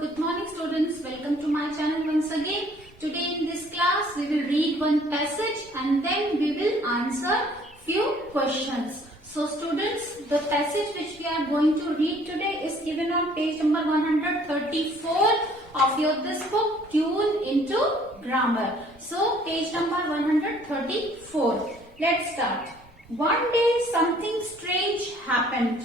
good morning students. Welcome to my channel once again. Today in this class we will read one passage and then we will answer few questions. So students, the passage which we are going to read today is given on page number 134 of your this book, Tune into Grammar. So page number 134. Let's start. One day something strange happened.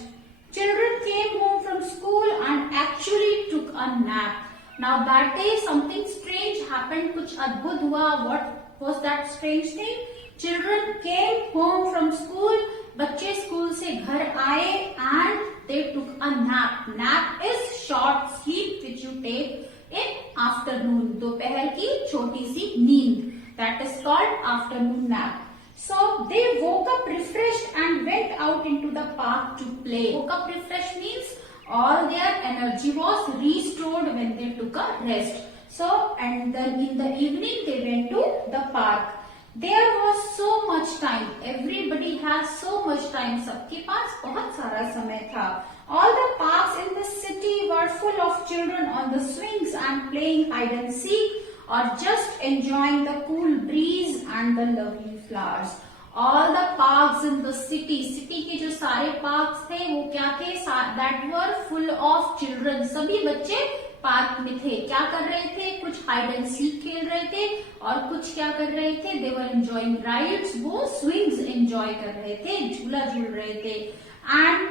Children came home from school and actually took a nap. Now that day something strange happened. कुछ अद्भुत हुआ. What was that strange thing? Children came home from school. बच्चे school से घर आए and they took a nap. Nap is short sleep which you take in afternoon. दोपहर की छोटी सी नींद. That is called afternoon nap. So they woke up refreshed and went out into the park to play. Woke up refreshed means all their energy was restored when they took a rest. So and then in the evening they went to the park. There was so much time. Everybody has so much time. सबके पास बहुत सारा समय था. All the parks in the city were full of children on the swings and playing hide and seek or just enjoying the cool breeze and the lovely flowers. All the parks in the city के जो सारे parks थे वो क्या थे? That were full of children. सभी बच्चे park में थे. क्या कर रहे थे? कुछ हाइड एंड सीक खेल रहे थे और कुछ क्या कर रहे थे? They were enjoying rides. वो swings enjoy कर रहे थे, झूला झूल रहे थे. And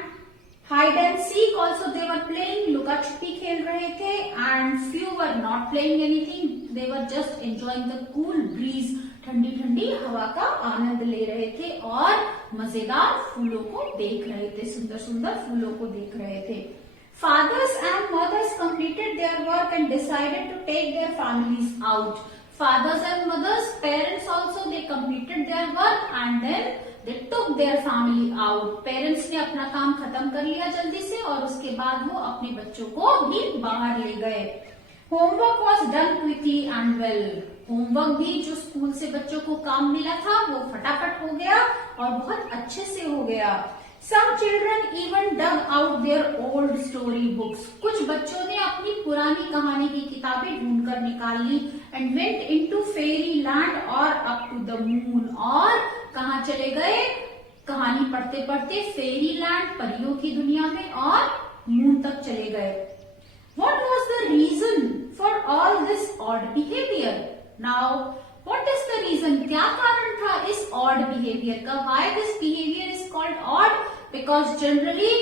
hide and seek also they were playing. लुका छुपी खेल रहे थे. And few were not playing anything. They were just enjoying the cool breeze. ठंडी ठंडी हवा का आनंद ले रहे थे और मजेदार फूलों को देख रहे थे. सुंदर सुंदर फूलों को देख रहे थे. Fathers and mothers completed their work and decided to take their families out. Fathers and mothers, parents also, they completed their work and then they took their family out. Parents ने अपना काम खत्म कर लिया जल्दी से और उसके बाद वो अपने बच्चों को भी बाहर ले गए. Homework was done quickly and well. Homework भी जो स्कूल से बच्चों को काम मिला था वो फटाफट हो गया और बहुत अच्छे से हो गया. Some children even dug out their old story books. कुछ बच्चों ने अपनी पुरानी कहानी की किताबें ढूंढकर निकाल ली and went into fairy land or up to the moon. और कहाँ चले गए? कहानी पढ़ते पढ़ते फेरी लैंड परियों की दुनिया में और मून तक चले गए. What was the reason for all this odd behavior? Now, what is the reason? क्या कारण था इस odd behavior का? Why this behavior is called odd? Because generally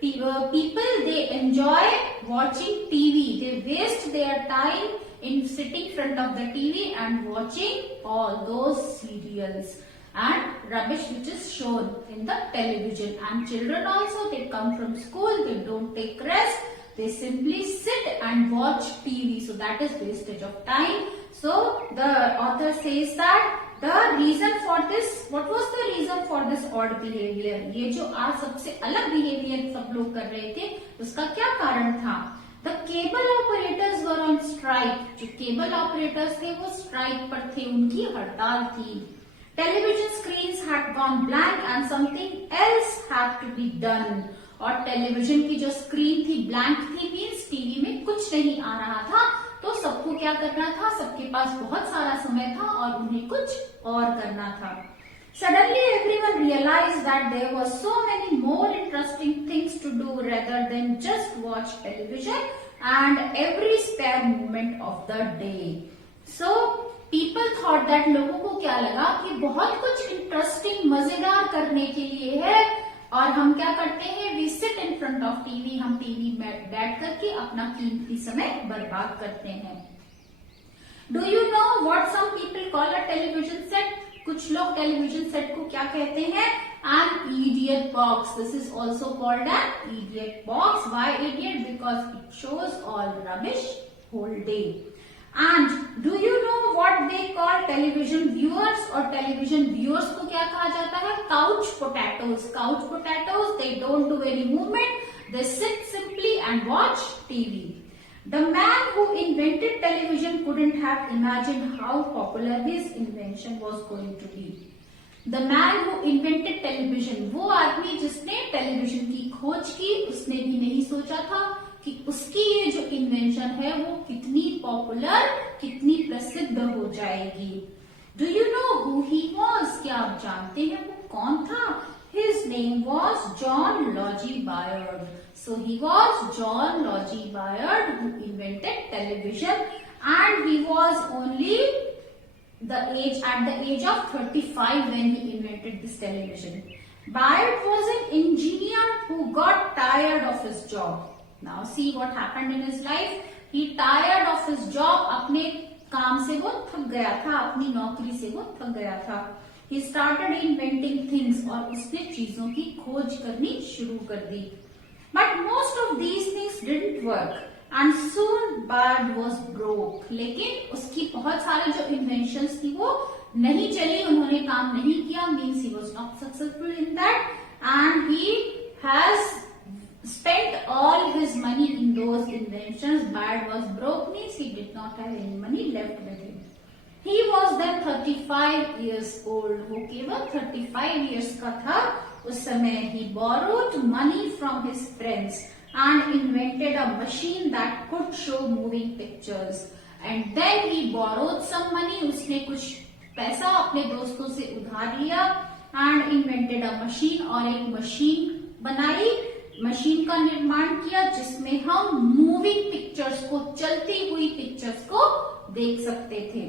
people they enjoy watching TV. They waste their time in sitting in front of the TV and watching all those serials and rubbish which is shown in the television. And children also, they come from school, they don't take rest. They simply sit and watch TV. So that is wastage of time. So the author says that the reason for this, what was the reason for this odd behavior? ये जो आज सबसे अलग behavior सब लोग कर रहे थे, उसका क्या कारण था? The cable operators were on strike. जो cable operators थे वो strike पर थे, उनकी हड़ताल थी. Television screens had gone blank and something else had to be done. और टेलीविजन की जो स्क्रीन थी ब्लैंक थी, मीन्स टीवी में कुछ नहीं आ रहा था, तो सबको क्या करना था? सबके पास बहुत सारा समय था और उन्हें कुछ और करना था. Suddenly everyone realized that there were so many more interesting things to do rather than just watch television and every spare moment of the day. So people thought that लोगों को क्या लगा कि बहुत कुछ इंटरेस्टिंग मजेदार करने के लिए है और हम क्या करते हैं? We sit in front of TV. हम टीवी में बैठ करके अपना कीमती समय बर्बाद करते हैं. Do you know what some people call a television set? कुछ लोग टेलीविजन सेट को क्या कहते हैं? An idiot box. This is also called an idiot box. Why idiot? Because it shows all rubbish whole day. And do you know what they call television viewers? और television viewers को क्या कहा जाता है? Couch potatoes. Couch potatoes, they don't do any movement. They sit simply and watch TV. The man who invented television couldn't have imagined how popular his invention was going to be. The man who invented television, वो आदमी जिसने television की खोज की, उसने भी नहीं सोचा था कि उसकी ये जो इन्वेंशन है वो कितनी पॉपुलर, कितनी प्रसिद्ध हो जाएगी। Do you know who he was? क्या आप जानते हैं वो कौन था? His name was John Logie Baird. So he was John Logie Baird who invented television, and he was only at the age of 35 when he invented this television. Baird was an engineer who got tired of his job. Now see what happened in his life. He tired of his job. अपने काम से वो थक गया था, अपनी नौकरी से वो थक गया था। He started inventing things, और उसने चीजों की खोज करनी शुरू कर दी। But most of these things didn't work, and soon Baird was broke. लेकिन उसकी बहुत सारे जो inventions थी वो नहीं चली, उन्होंने काम नहीं किया, means he was not successful in that, and he has spent all his money in those inventions. Baird was broke, means he did not have any money left with him. He was then 35 years old. वो केवल 35 years का था उस समय। He borrowed money from his friends and invented a machine that could show moving pictures. And then he borrowed some money. उसने कुछ पैसा अपने दोस्तों से उधार लिया and invented a machine, और एक मशीन बनाई, मशीन का निर्माण किया जिसमें हम मूविंग पिक्चर्स को, चलती हुई पिक्चर्स को देख सकते थे।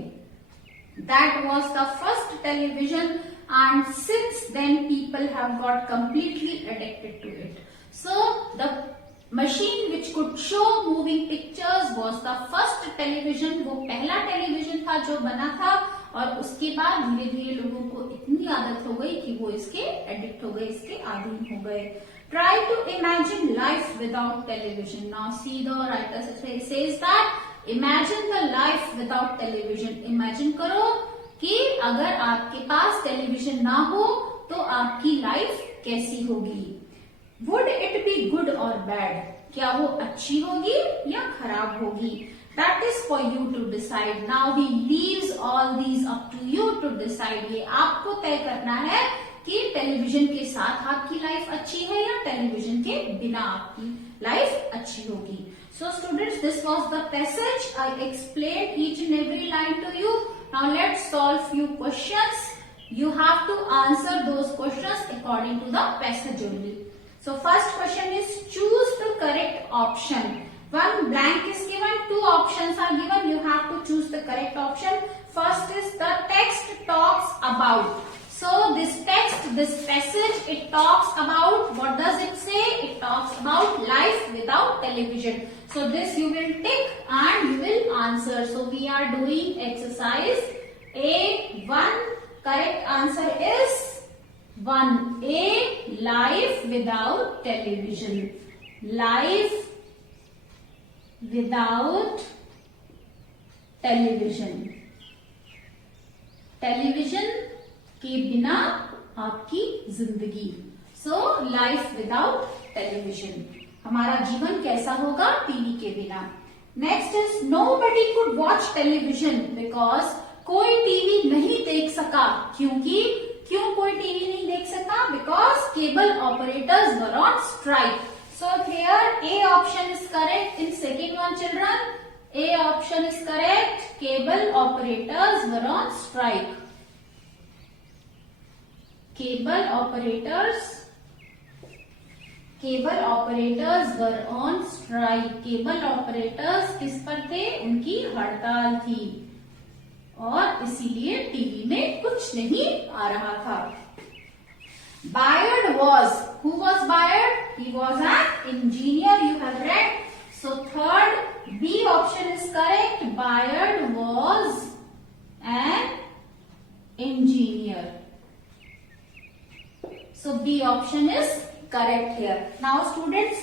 That was the first television, and since then people have got completely addicted to it. So the machine which could show moving pictures was the first television. वो पहला टेलीविजन था जो बना था, और उसके बाद धीरे धीरे लोगों को इतनी आदत हो गई कि वो इसके एडिक्ट हो गए, इसके आदीन हो गए। Try to imagine life without television. Now see the writer says that Imagine the life without television. Imagine करो कि अगर आपके पास टेलीविजन ना हो तो आपकी लाइफ कैसी होगी। Would it be good or bad? क्या वो अच्छी होगी या खराब होगी? That is for you to decide. Now he leaves all these up to you to decide. ये आपको तय करना है कि टेलीविजन के साथ आपकी लाइफ अच्छी है या टेलीविजन के बिना आपकी लाइफ अच्छी होगी। So students, this was the passage. I explained each and every line to you. Now let's solve few questions. You have to answer those questions according to the passage only. So first question is choose the correct option. One blank is given, two options are given. You have to choose the correct option. First is the text talks about. So this text, this passage, it talks about, what does it say? It talks about life without television. So this you will tick and you will answer. So we are doing exercise A1. Correct answer is 1A, life without television. Life without television. Television के बिना आपकी जिंदगी। So life without television, हमारा जीवन कैसा होगा TV के बिना। Next is nobody could watch television because कोई टीवी नहीं देख सका, क्योंकि क्यों कोई टीवी नहीं देख सका? Because cable operators were on strike. So here A option is correct in second one children. A option is correct, cable operators were on strike. Cable operators were on strike. Cable operators किस पर थे? उनकी हड़ताल थी और इसीलिए TV में कुछ नहीं आ रहा था। Baird was, who was Baird? He was an engineer. You have read. So third B option is correct. Baird was an engineer. So B option is correct here. Now students,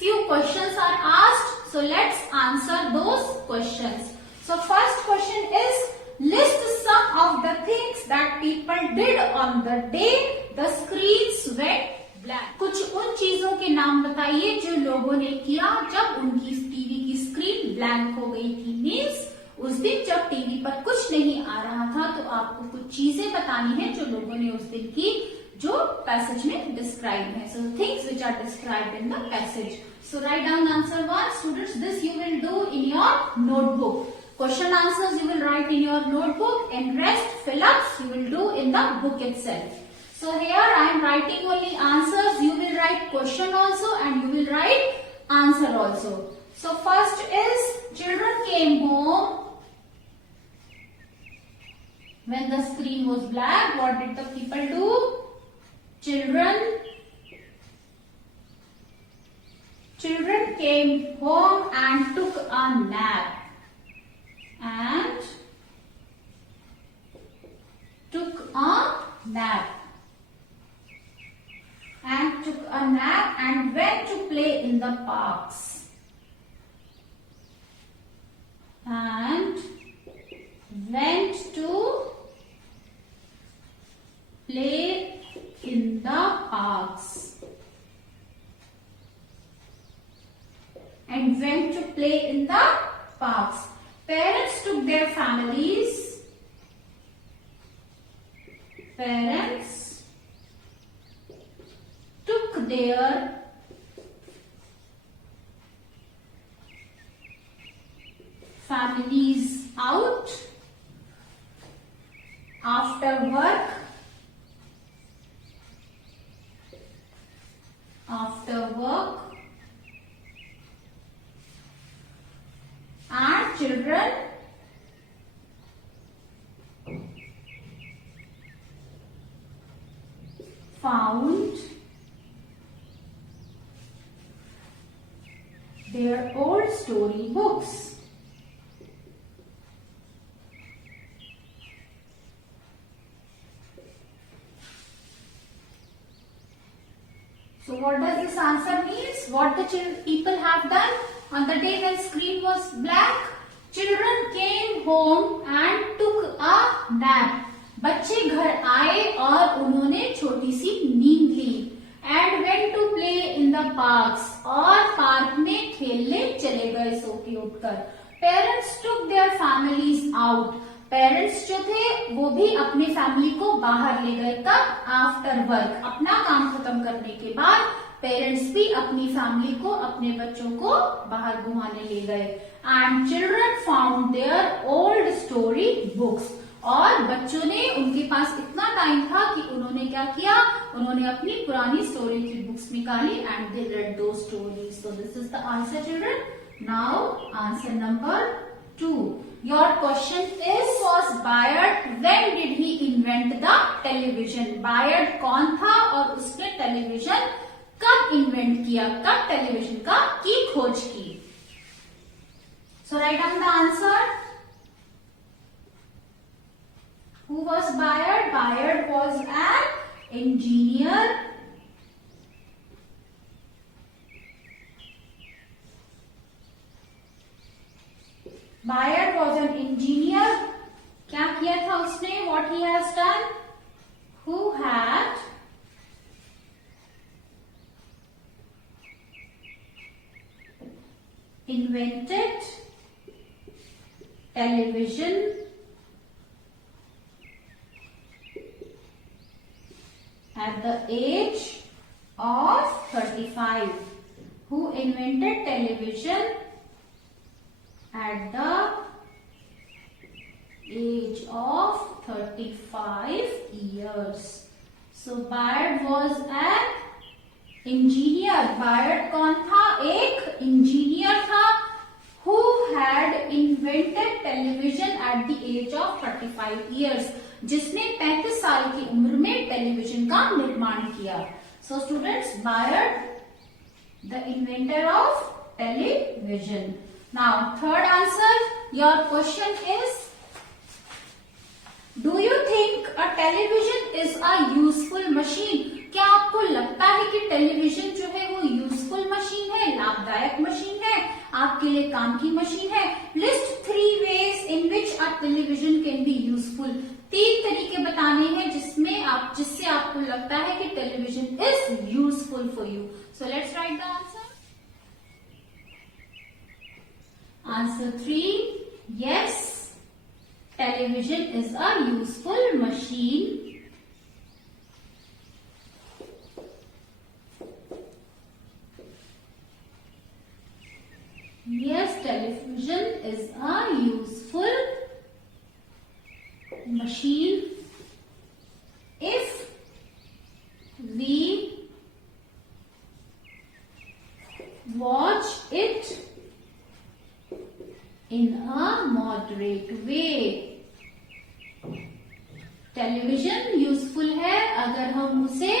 few questions are asked. So let's answer those questions. So first question is, list some of the things that people did on the day the screens went blank. कुछ उन चीजों के नाम बताइए जो लोगों ने किया जब उनकी टीवी की स्क्रीन ब्लैंक हो गई थी। मीन्स उस दिन जब टीवी पर कुछ नहीं आ रहा था तो आपको कुछ चीजें बतानी है जो लोगों ने उस दिन की जो पैसेज में डिस्क्राइब है. So things which are described in the passage. So write down answer 1. Students, this you will do in your notebook. Question answers you will write in your notebook and rest fill-ups you will do in the book itself. So here I am writing only answers. You will write question also and you will write answer also. So first is children came home when the screen was black. What did the people do? Children came home and took a nap. And took a nap and went to play in the parks. And went to play in the parks. And went to play in the parks. Parents took their families. Parents took their families out after work. And children found their old story books. So what does this answer means? What the people have done on the day when screen was black? Children came home and took a nap. बच्चे घर आए और उन्होंने छोटी सी नींद ली. And went to play in the parks. और park में खेलने चले गए सो के उठकर. Parents took their families out. Parents जो थे वो भी अपने फैमिली को बाहर ले गए. कब? After work. अपना काम खत्म करने के बाद पेरेंट्स भी अपनी फैमिली को, अपने बच्चों को बाहर घुमाने ले गए. And children found their old story books. और बच्चों ने, उनके पास इतना टाइम था कि उन्होंने क्या किया, उन्होंने अपनी पुरानी स्टोरी की बुक्स निकाली एंड दे रेड दो stories. So this is the answer children. Now answer number 2. Your question is, was Bayard, when did he invent the television? Bayard कौन था और उसने टेलीविजन कब इन्वेंट किया, कब टेलीविजन का की खोज की? So write down the answer. Who was Bayard? Bayard was an engineer. Bayard was an engineer. क्या किया था उसने? What he has done? Who had invented television at the age of 35. Who invented television at the age of 35 years. So Bayard was an engineer. Bayard कौन था? एक engineer था. Who had invented television at the age of 35 years. जिसने 35 साल की उम्र में television का निर्माण किया. So students, Bayard, the inventor of television. Now third answer, your question is, do you think a television is a useful machine? क्या आपको लगता है कि टेलीविजन जो है वो यूजफुल मशीन है, लाभदायक मशीन है, आपके लिए काम की मशीन है? List 3 ways in which a television can be useful. 3 तरीके बताने हैं जिससे आपको लगता है कि television is useful for you. So let's write the answer. Answer 3. Yes, television is a useful machine. television is a useful machine if we watch it in a moderate way. Television useful है अगर हम उसे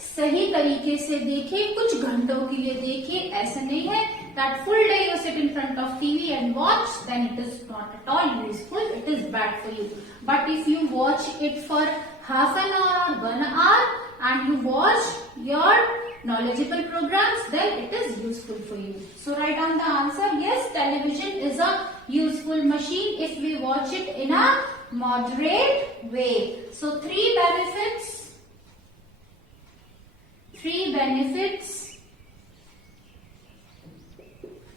सही तरीके से देखें, कुछ घंटों के लिए देखें. ऐसा नहीं है that full day you sit in front of TV and watch, then it is not at all useful, it is bad for you. But if you watch it for half an hour or 1 hour and you watch your knowledgeable programs, then it is useful for you. So write down the answer. Yes, television is a useful machine if we watch it in a moderate way. So three benefits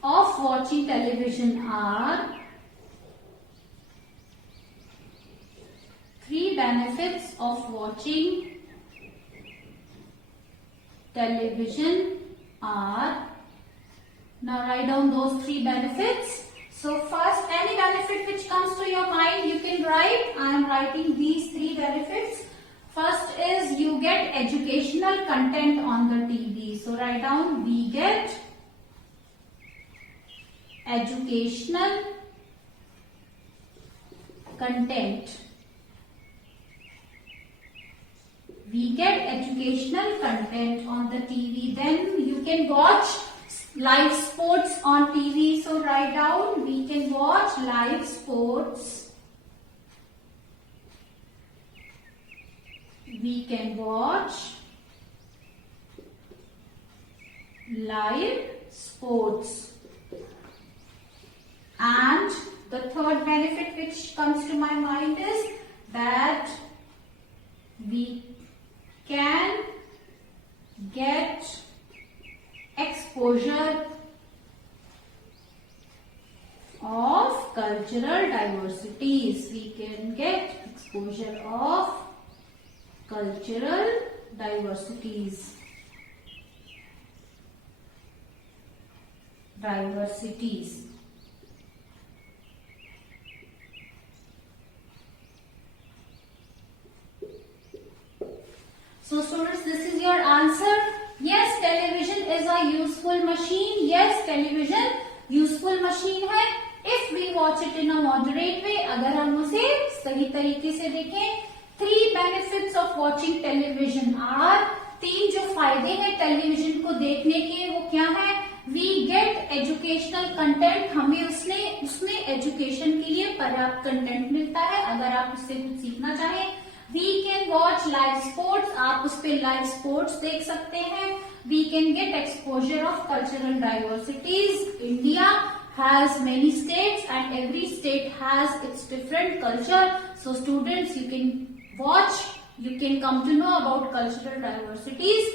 of watching television are now write down those three benefits. So first, any benefit which comes to your mind you can write. I am writing these three benefits. First is you get educational content on the TV. So write down, we get educational content. We get educational content on the TV. Then you can watch live sports on TV. So write down, we can watch live sports. We can watch live sports. And the third benefit which comes to my mind is that we can get exposure of cultural diversities. We can get exposure of cultural diversities. So students, this is your answer. Yes, television is a useful machine. Yes, television useful machine है. If we watch it in a moderate way, अगर हम उसे सही तरीके से देखें. Three benefits of watching television are, तीन जो फायदे हैं टेलीविजन को देखने के वो क्या है? We get educational content. हमें उसमें एजुकेशन के लिए पर्याप्त कंटेंट मिलता है अगर आप उससे कुछ सीखना चाहें. We can watch live sports. आप उस पे live sports देख सकते हैं. We can get exposure of cultural diversities. India has many states and every state has its different culture. So students, you can watch, you can come to know about cultural diversities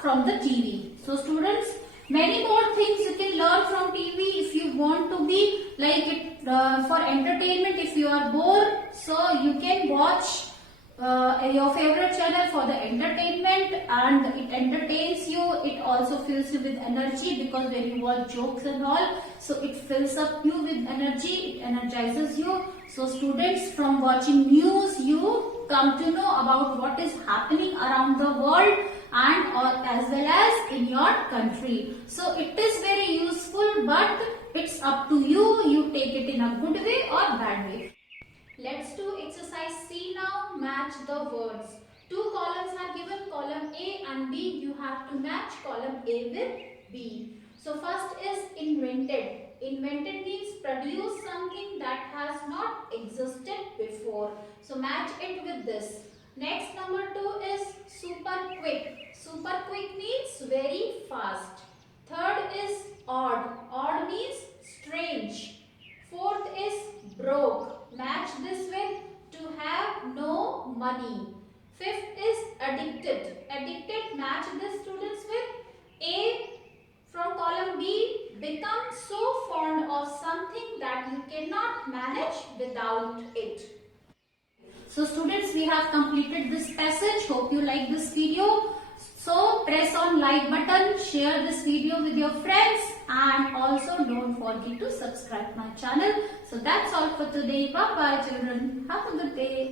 from the TV. So students, many more things you can learn from TV if you want to be like it for entertainment. If you are bored, so you can watch your favorite channel for the entertainment and it entertains you. It also fills you with energy because when you watch jokes and all, so it fills up you with energy, it energizes you. So students, from watching news, you come to know about what is happening around the world and as well as in your country. So it is very useful, but it's up to you. You take it in a good way or bad way. Let's do exercise C now. Match the words. Two columns are given, column A and B. You have to match column A with B. So first is invented. Invented means produce something that has not existed before. So match it with this. Next, number 2 is super quick. Super quick means very fast. Third is odd. Odd means strange. Fourth is broke. Match this with to have no money. Fifth is addicted. Addicted, match this students with A from column B. Become so fond of something that you cannot manage without it. So students, we have completed this passage. Hope you like this video. So press on like button, share this video with your friends, and also don't forget to subscribe my channel. So that's all for today. Bye bye children. Have a good day.